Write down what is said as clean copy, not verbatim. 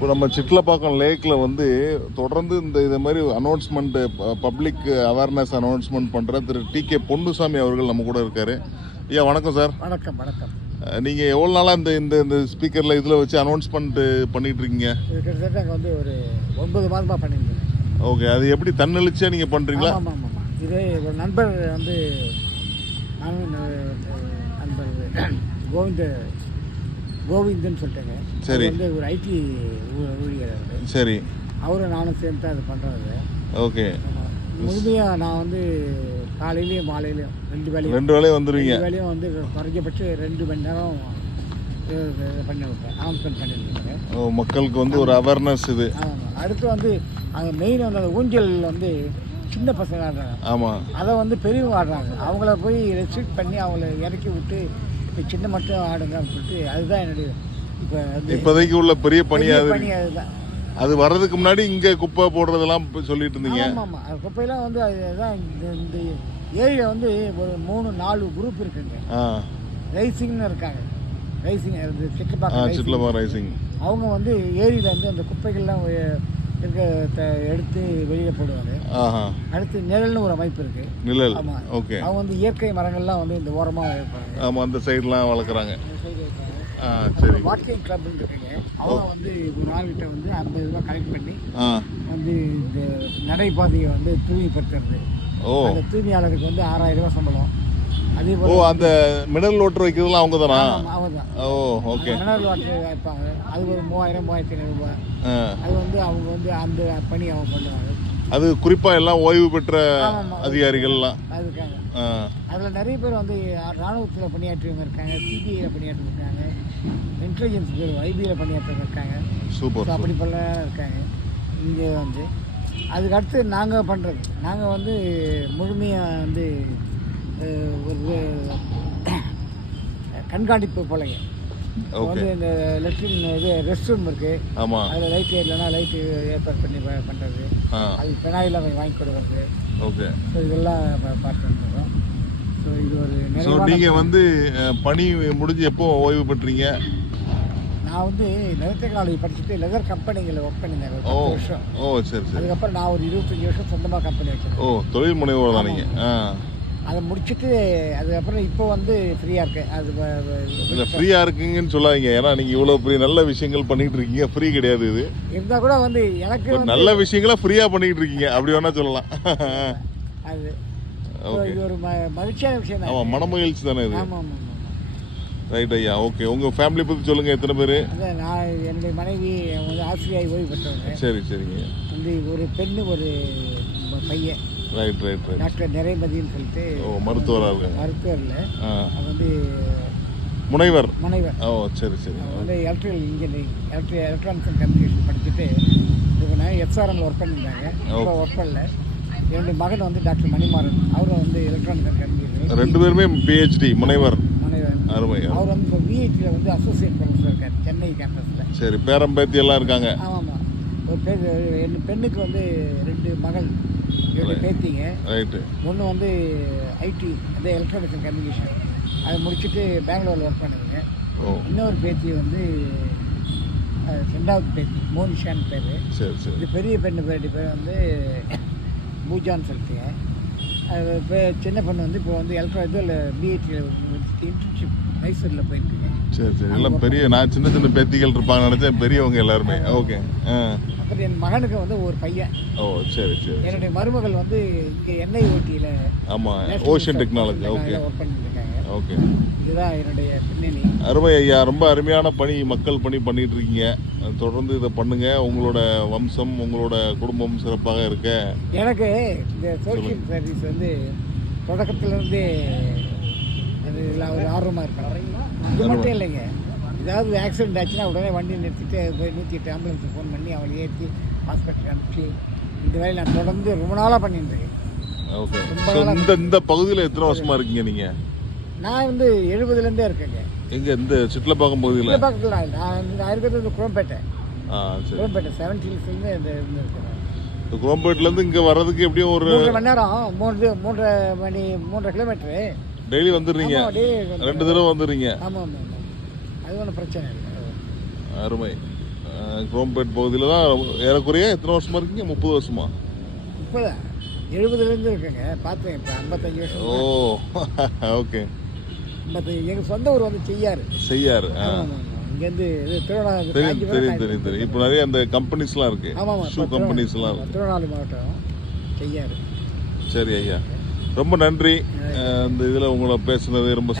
இப்போ நம்ம சிட்லப்பாக்கம் லேக்கில் வந்து தொடர்ந்து இதை மாதிரி அனௌன்ஸ்மெண்ட்டு பப்ளிக் அவேர்னஸ் அனௌன்ஸ்மெண்ட் பண்ணுற திரு டி.கே. பொன்னுசாமி அவர்கள் நம்ம கூட இருக்கார். ஐயா வணக்கம் சார். வணக்கம் வணக்கம். நீங்கள் எவ்வளோ நாளாக இந்த ஸ்பீக்கரில் இதில் வச்சு அனௌன்ஸ்மெண்ட் பண்ணிகிட்டு இருக்கீங்க? கிட்டத்தட்ட அங்கே வந்து ஒரு 9 மாதமாக பண்ணியிருக்கேன். ஓகே, அது எப்படி தன்னெழுச்சியாக நீங்கள் பண்ணுறீங்களா? ஆமாம் ஆமாம் ஆமாம். இது ஒரு நண்பர் வந்து நானும் நண்பர் கோவிந்தன் சொல்லிட்டேங்க. சரி. வந்து ஒரு ஐடி ஊழியர். சரி. அவரும் நானும் சேர்ந்து அது பண்ணுறது. ஓகே. முழுமையாக நான் வந்து காலையிலையும் மாலையிலையும் ரெண்டு வேலையும் வந்துடுவீங்க. வேலையும் வந்து குறைஞ்சபட்சம் 2 மணி நேரம் பண்ணி வைப்பேன், அனௌன்ஸ்மெண்ட் பண்ணியிருக்கேன். மக்களுக்கு வந்து ஒரு அவேர்னஸ் இது. ஆமாம். அடுத்து வந்து அங்கே மெயின் வந்து அந்த ஊஞ்சல் வந்து சின்ன பசங்க ஆடுறாங்க. ஆமாம். அதை வந்து பெரியவங்க ஆடுறாங்க. அவங்கள போய் ரெஸ்ட்ரிக்ட் பண்ணி அவங்கள இறக்கி விட்டு இப்போ சின்ன மட்டும் ஆடுங்க அப்படின்னு சொல்லிட்டு அதுதான் என்னுடைய இப்போதைக்கு உள்ள பெரிய பணி. அதுதான். அது வர்றதுக்கு முன்னாடி இங்கே குப்பை போடுறதெல்லாம் சொல்லிட்டு இருந்தீங்க. ஆமாம் ஆமாம். அது குப்பையெல்லாம் வந்து அதுதான் இந்த ஏரியில் வந்து ஒரு 3-4 குரூப் இருக்குங்க. ரைசிங்னு இருக்காங்க. Rising Chitlapakkam rising. அவங்க வந்து ஏரியில் வந்து அந்த குப்பைகள்லாம் எடுத்து வெளியில் போடுவாங்க. அடுத்து நிழல்னு ஒரு அமைப்பு இருக்கு. நிழல். ஆமாம். ஓகே. அவங்க வந்து இயற்கை மரங்கள்லாம் வந்து இந்த ஓரமாக வைப்பாங்க. ஆமாம், அந்த சைட்லாம் வளர்க்குறாங்க. சரி. வாக்கிங் கிளப்னு இருக்குங்க. அவங்க வந்து ஒரு நாள்கிட்ட வந்து 50 ரூபா கலெக்ட் பண்ணி வந்து இந்த நடைபாதையை வந்து தூய்மைப்படுத்துறது. அந்த தூய்மையாளருக்கு வந்து 6000 ரூபா சம்பளம். அதே போல் அந்த மினரல் வாட்டர் வைக்கிறதுலாம் அவங்க தானா? அவங்க தான். ஓகே. மினரல் வாட்டர் வைப்பாங்க. அது ஒரு 3000-3500 ரூபாய். அது வந்து அவங்க வந்து அந்த பணி அவங்க பண்ணுவாங்க. அது குறிப்பாக எல்லாம் ஓய்வு பெற்ற அதிகாரிகள்லாம் இருக்காங்க. அதில் நிறைய பேர் வந்து ராணுவத்தில் பணியாற்றியவங்க இருக்காங்க, சிபிஐயில் பணியாற்றிருக்காங்க, இன்டெலிஜென்ஸ் பேர் ஐபியில் பணியாற்றவங்க இருக்காங்க. சூப்பர். அப்படி பல இருக்காங்க இங்கே வந்து. அதுக்கு அடுத்து நாங்கள் பண்ணுறது, நாங்கள் வந்து முழுமையாக வந்து ஒரு கண்காணிப்பு போலங்க. வந்து இந்த லெட்ரின் ரெஸ்ட் ரூம் இருக்குது. ஆமாம். அதில் லைட் இல்லைன்னா லைட்டு ஏற்பாடு பண்ணி பண்ணுறது. அது பெனாயில் வாங்கி கொடுக்குறது. ஓகே. ஸோ இதெல்லாம் பார்த்துருக்கோம். ஸோ இது ஒரு நீங்கள் வந்து பணி முடிஞ்சு எப்போ ஓய்வு பெற்றீங்க? நான் வந்து லெதர் டெக்னாலஜி படிச்சுட்டு லெதர் கம்பெனிகளில் ஒர்க் பண்ணியிருந்தேன் 10 வருஷம். சரி சரி. அதுக்கப்புறம் நான் ஒரு 25 வருஷம் சொந்தமாக கம்பெனி வச்சுருக்கேன். தொழில் முனைவோர் தான் நீங்கள். அதை முடிச்சுட்டு அதுக்கப்புறம் இப்போ வந்து ஃப்ரீயாக இருக்கேன். அது இல்லை, ஃப்ரீயாக இருக்குங்கன்னு சொல்லாதீங்க. ஏன்னா நீங்கள் இவ்வளோ பெரிய நல்ல விஷயங்கள் பண்ணிகிட்டு இருக்கீங்க. ஃப்ரீ கிடையாது இது. இருந்தால் கூட வந்து எனக்கு நல்ல விஷயங்களா ஃப்ரீயாக பண்ணிக்கிட்டு இருக்கீங்க, அப்படி வேணா சொல்லலாம். அது இது ஒரு மகிழ்ச்சியான விஷயம் தான். ஆமாம், மனமகிழ்ச்சி தானே இது. ஆமாம் ஆமாம். ரைட் ஐயா. ஓகே, உங்கள் ஃபேமிலி பற்றி சொல்லுங்கள். எத்தனை பேர்? நான் என்னுடைய மனைவி வந்து ஆசிரியாய் ஓய்வு பெற்றவங்க. சரி சரிங்க. வந்து ஒரு பெண்ணு ஒரு பையன். Right right right. டாக்டர் நிறைமதின்னு சொல்லிட்டு மருத்துவராக இருக்காங்க. மருத்துவரில் அது வந்து முனைவர். சரி சரி. வந்து electrical engineering, electronics and communication படிச்சுட்டு இப்போ நான் எஸ்ஆர்எம்ல ஒர்க் பண்ணியிருந்தாங்க. இப்போ ஒர்க் பண்ணல. என்னுடைய மகன் வந்து டாக்டர் மணிமாறன், அவரும் வந்து எலக்ட்ரானிக்ஸ் அண்ட் கம்யூனிகேஷன். 2 பேருமே PhD முனைவர். அருமை. அவர் வந்து இப்போ விஐடியில் வந்து அசோசியேட் ப்ரொஃபஸர் இருக்கார் சென்னை கேம்பஸில். சரி. பேரம்பேத்தி எல்லாம் இருக்காங்க. ஆமாம். ஒரு என் பெண்ணுக்கு வந்து 2 மகள், 2 பேத்திங்க. ரைட்டு. ஒன்று வந்து ஐடி, அந்த எலக்ட்ரானிக்ஸ் அண்ட் கம்யூனிகேஷன், அதை முடிச்சுட்டு பெங்களூரில் ஒர்க் பண்ணுதுங்க. இன்னொரு பேத்தி வந்து 2வது பேத்தி மோனிஷான்னு பேர். சரி சரி. இது பெரிய பெண்ணு பேர் வந்து பூஜான்னு சொல்லிட்டுங்க. அது இப்போ சின்ன பொண்ணு வந்து இப்போ வந்து இதில் பிஐடியில் இன்டர்ன்ஷிப் மைசூரில் போயிருக்குங்க. சரி சரி. எல்லாம் பெரிய, நான் சின்ன சின்ன பேத்திகள் இருப்பாங்க நினச்சேன், பெரியவங்க எல்லாருமே. ஓகே. அப்புறம் என் மகனுக்கு வந்து ஒரு பையன். சரி சரி. என்னுடைய மருமகள் வந்து இங்கே NIOTயில் ஓஷன் டெக்னாலஜி ஒர்க் பண்ணிட்டு இருக்காங்க. ஓகே. இதுதான் என்னுடைய பின்னணி. அருமை ஐயா. ரொம்ப அருமையான பணி, மக்கள் பணி பண்ணிட்டு இருக்கீங்க. தொடர்ந்து இதை பண்ணுங்க. உங்களோட வம்சம், உங்களோட குடும்பம் சிறப்பாக இருக்க. எனக்கு இந்த சோஷியல் சர்வீஸ் வந்து தொடக்கத்திலேருந்தே அது ஒரு ஆர்வமாக இருக்கணும். இது மட்டும் இல்லைங்க, ஏதாவது ஆக்சிடென்ட் ஆச்சுன்னா உடனே வண்டி நிறுத்திட்டு போய் 108 ஆம்புலன்ஸுக்கு ஃபோன் பண்ணி அவளை ஏற்றி ஹாஸ்பிட்டலுக்கு அனுப்பிச்சு இந்த வேலை நான் தொடர்ந்து ரொம்ப நாளாக பண்ணியிருந்தேன். ஓகே. இந்த பகுதியில் எத்தனை வருஷமா இருக்கீங்க நீங்கள்? நான் வந்து 70லேருந்தே இருக்கேங்க. எங்கே? இந்த சிட்லப்பாக்கம் பகுதியில்? சிட்லப்பாக்கத்தில் நான் இருக்கிறது குரோம்பேட்டை. குரோம்பேட்டை 70 இந்த குரோம்பேட்டிலேருந்து இங்கே வர்றதுக்கு எப்படியும் ஒரு 3 மணி நேரம், 3.5 கிலோமீட்டரு. டெய்லி வந்துடுறீங்க? 2 தடவை வந்துடுறீங்க? ஆமாம் ஆமாம். அது ஒன்றும் பிரச்சனை இல்லை. அருமை. குரோம்பேட் பகுதியில் தான் ஏறக்குறைய எத்தனை வருஷமா இருக்கீங்க? 30 வருஷமா? இப்போதான் 70லேருந்து இருக்குங்க. பார்த்தேன் இப்போ 55 வருஷம். ஓ ஓகே. 55. எங்கள் சொந்த ஊர் வந்து செய்யாறு. செய்யாறு. இங்கேருந்து இது திருவண்ணாமலை. தெரியும் தெரியும் தெரியும் தெரியும். இப்போ நிறைய அந்த கம்பெனிஸ்லாம் இருக்கு, ஆமாம், ஷூ கம்பெனிஸ்லாம் இருக்கு. திருவண்ணாமலை மாவட்டம் செய்யாறு. சரி ஐயா, ரொம்ப நன்றி. இந்த இதில் உங்களை பேசுனது ரொம்ப